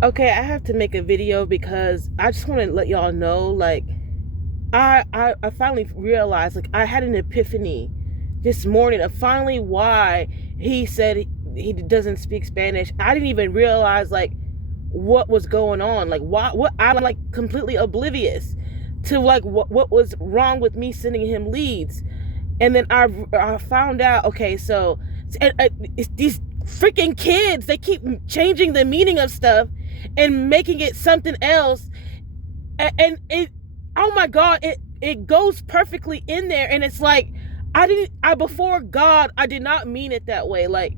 Okay, I have to make a video because I just want to let y'all know, like, I finally realized, like, I had an epiphany this morning of finally why he said he doesn't speak Spanish. I didn't even realize, like, what was going on. Like, what I'm, like, completely oblivious to, like, what was wrong with me sending him leads. And then I found out, okay, so it's these freaking kids, they keep changing the meaning of stuff and making it something else. And it, oh my God, it goes perfectly in there. And it's like, before God, I did not mean it that way. Like,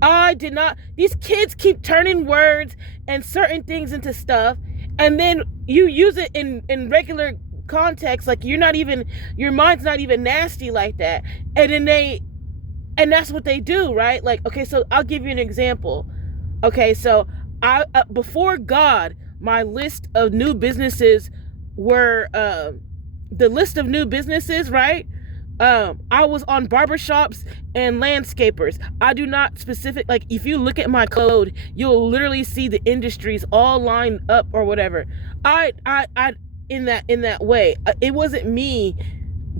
I did not, these kids keep turning words and certain things into stuff. And then you use it in regular context. Like, your mind's not even nasty like that. And that's what they do, right? Like, okay, so I'll give you an example. Okay, so before God, my list of new businesses were the list of new businesses, right? I was on barbershops and landscapers. I do not specific, like, if you look at my code, you'll literally see the industries all lined up or whatever. I in that way. It wasn't me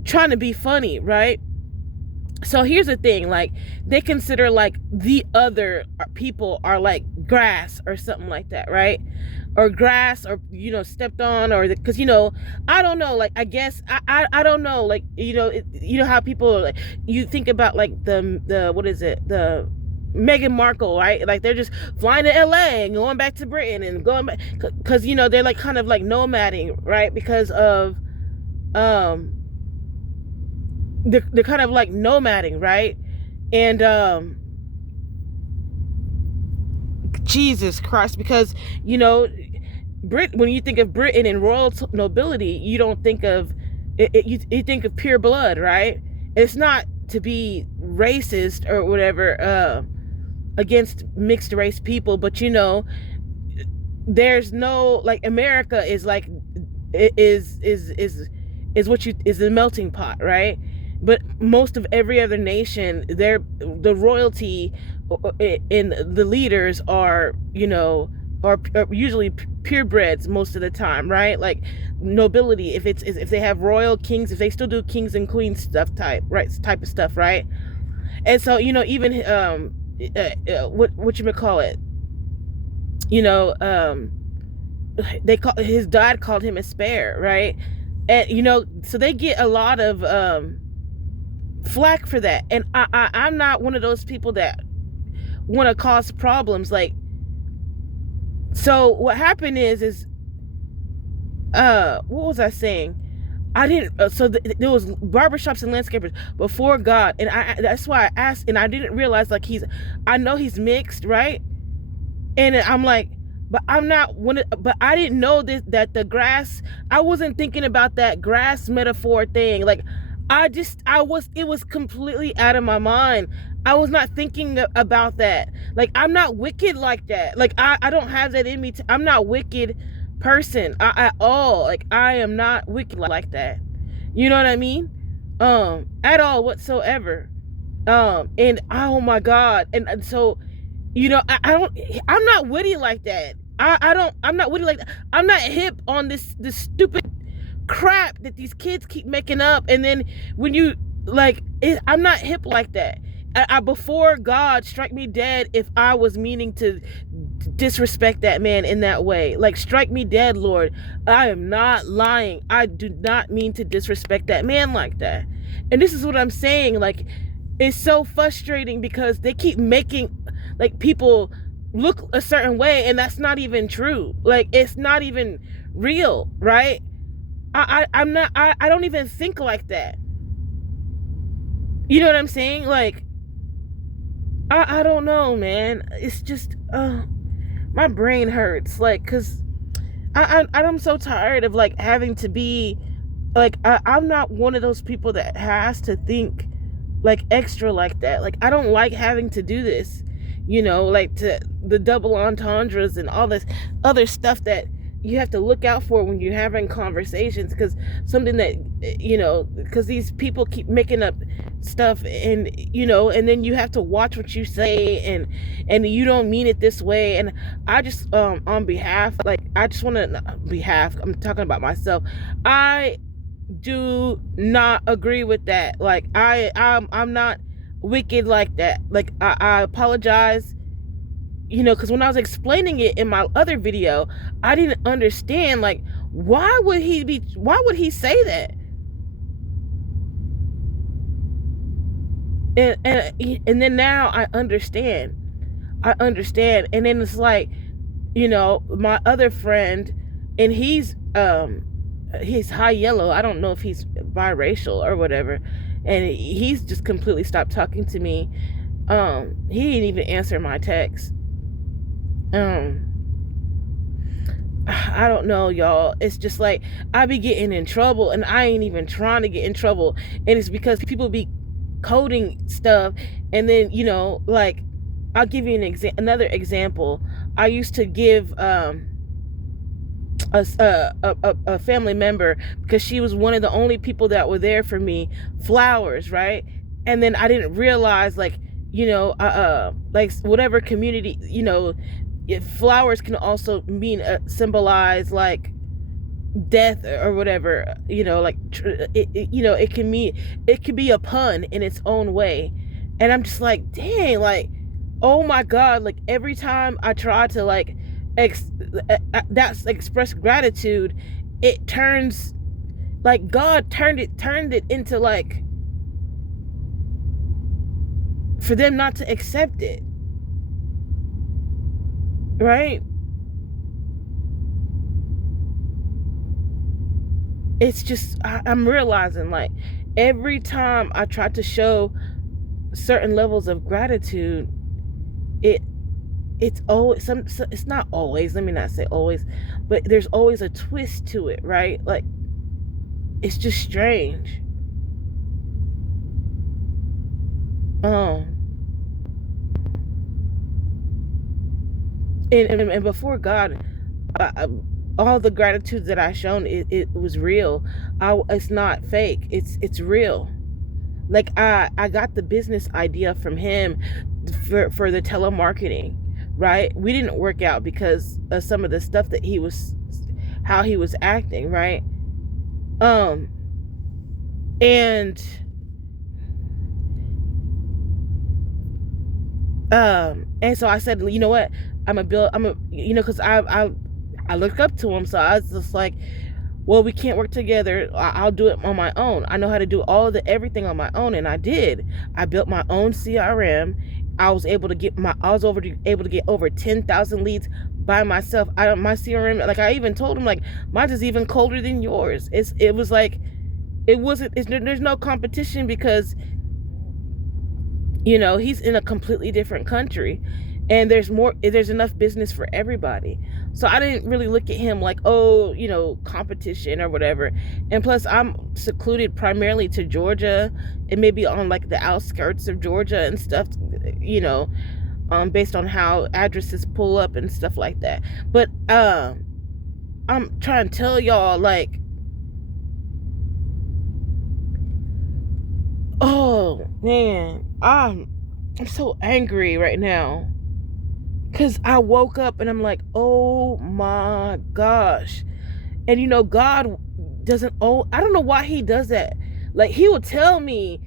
trying to be funny, right? So here's the thing, like, they consider, like, the other people are like grass or something like that, right? Or grass, or, stepped on, or because, I don't know, like, I guess I don't know, like, you know how people, like, you think about, like, the what is it, the Meghan Markle, right? Like, they're just flying to LA and going back to Britain and going back because, they're, like, kind of like nomading, right? Because of they're kind of like nomading, right? And Jesus Christ, because, when you think of Britain and royal nobility, you don't think of it, you think of pure blood, right? It's not to be racist or whatever against mixed race people, but, there's no, like, America is like, is what you is the melting pot, right? But most of every other nation, the royalty and the leaders are, are usually purebreds most of the time, right? Like, nobility, if they have royal kings, if they still do kings and queens stuff type, right, type of stuff, right? And so, even what you may call it, they call his dad called him a spare, right? And, so they get a lot of flack for that. And I'm not one of those people that want to cause problems. Like, so what happened is what was I saying? I didn't, there was barbershops and landscapers before God. And that's why I asked, and I didn't realize, like, I know he's mixed, right? And I'm like, but I'm not one of, but I didn't know that the grass, I wasn't thinking about that grass metaphor thing. Like, it was completely out of my mind. I was not thinking about that. Like, I'm not wicked like that. Like, I don't have that in me. I'm not wicked person at all. Like, I am not wicked like that. You know what I mean? At all whatsoever. And oh my God. And so, I'm not witty like that. I'm not witty like that. I'm not hip on this stupid crap that these kids keep making up. And then when you, like, I'm not hip like that. Before God, strike me dead if I was meaning to disrespect that man in that way. Like, strike me dead, Lord. I am not lying. I do not mean to disrespect that man like that. And this is what I'm saying. Like, it's so frustrating because they keep making, like, people look a certain way, and that's not even true. Like, it's not even real, right? I'm not, I don't even think like that. You know what I'm saying? Like, I don't know, man. It's just, my brain hurts. Like, cause I'm so tired of, like, having to be, like, I'm not one of those people that has to think, like, extra like that. Like, I don't like having to do this, like, to the double entendres and all this other stuff that you have to look out for when you're having conversations, because something that, because these people keep making up stuff, and and then you have to watch what you say, and you don't mean it this way. And I just, on behalf, like, I just want to, behalf, I'm talking about myself, I do not agree with that. Like, I'm not wicked like that. Like, I apologize, because when I was explaining it in my other video, I didn't understand, like, why would he say that? And then now I understand. And then it's like, my other friend, and he's high yellow. I don't know if he's biracial or whatever, and he's just completely stopped talking to me. He didn't even answer my text. I don't know, y'all. It's just like, I be getting in trouble, and I ain't even trying to get in trouble, and it's because people be coding stuff. And then, like, I'll give you another example. I used to give a family member, because she was one of the only people that were there for me, flowers, right? And then I didn't realize, like, like, whatever community, flowers can also mean, symbolize, like, death or whatever, like, it can mean, it could be a pun in its own way. And I'm just like, dang, like, oh my God, like, every time I try to, like, that's express gratitude, it turns, like, God turned it into, like, for them not to accept it, right? It's just, I'm realizing, like, every time I try to show certain levels of gratitude, it's always it's not always, let me not say always, but there's always a twist to it, right? Like, it's just strange. And before God, all the gratitude that I shown, it was real. It's not fake. It's real. Like, I got the business idea from him for the telemarketing, right? We didn't work out because of some of the stuff that how he was acting, right? And so I said, you know what? Because I looked up to him, so I was just like, well, we can't work together. I'll do it on my own. I know how to do everything on my own, and I did. I built my own CRM. I was able to get over 10,000 leads by myself. My CRM, like, I even told him, like, mine is even colder than yours. It was like, there's no competition, because he's in a completely different country, and there's enough business for everybody. So I didn't really look at him like, oh, competition or whatever. And plus, I'm secluded primarily to Georgia, and maybe on, like, the outskirts of Georgia and stuff, based on how addresses pull up and stuff like that. But I'm trying to tell y'all, like, oh man, I'm so angry right now, because I woke up and I'm like, oh my gosh. And God doesn't I don't know why he does that. Like, he will tell me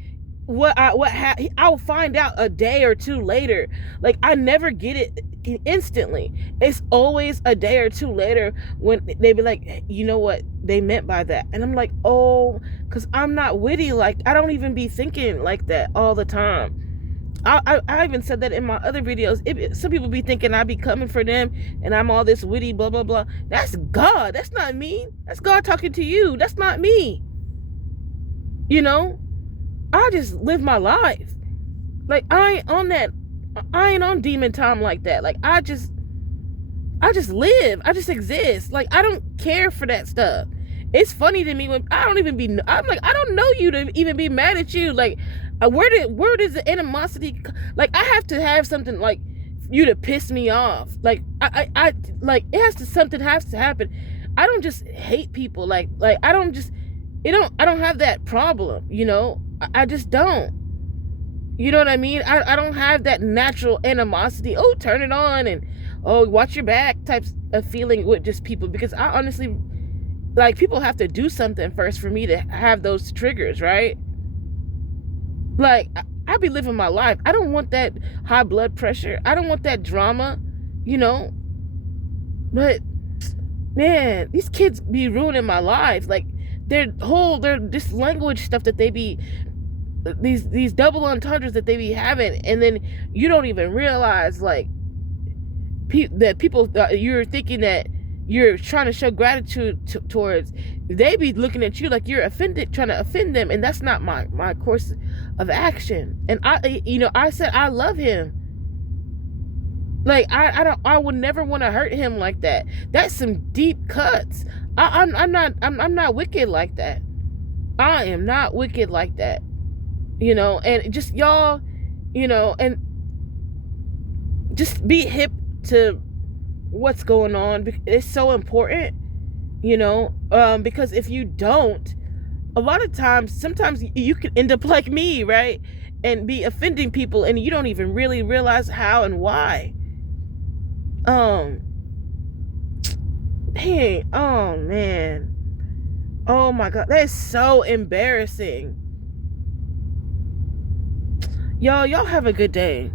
I'll find out a day or two later. Like, I never get it instantly. It's always a day or two later when they be like, hey, you know what they meant by that. And I'm like, oh, because I'm not witty. Like, I don't even be thinking like that all the time. I even said that in my other videos. Some people be thinking I be coming for them and I'm all this witty, blah, blah, blah. That's God. That's not me. That's God talking to you. That's not me. I just live my life. Like, I ain't on demon time like that. Like, I just live. I just exist. Like, I don't care for that stuff. It's funny to me when I'm like, I don't know you to even be mad at you. Like, where does the animosity, like, I have to have something, like, you to piss me off. Like, I like, something has to happen. I don't just hate people. Like I don't just, I don't have that problem, I just don't. You know what I mean? I don't have that natural animosity. Oh, turn it on, and oh, watch your back types of feeling with just people, because I honestly, like, people have to do something first for me to have those triggers, right? Like, I be living my life. I don't want that high blood pressure. I don't want that drama, you know? But, man, these kids be ruining my life. Like, their this language stuff that they be, these double entendres that they be having, and then you don't even realize, like, that people, you're thinking that you're trying to show gratitude towards, they be looking at you like you're offended, trying to offend them, and that's not my course of action. And I said I love him. Like, I would never want to hurt him like that. That's some deep cuts. I'm not wicked like that. I am not wicked like that. And just y'all, and just be hip to what's going on. It's so important, because if you don't, a lot of times, sometimes you can end up like me, right? And be offending people, and you don't even really realize how and why. Hey, oh man. Oh my God, that is so embarrassing. Y'all have a good day.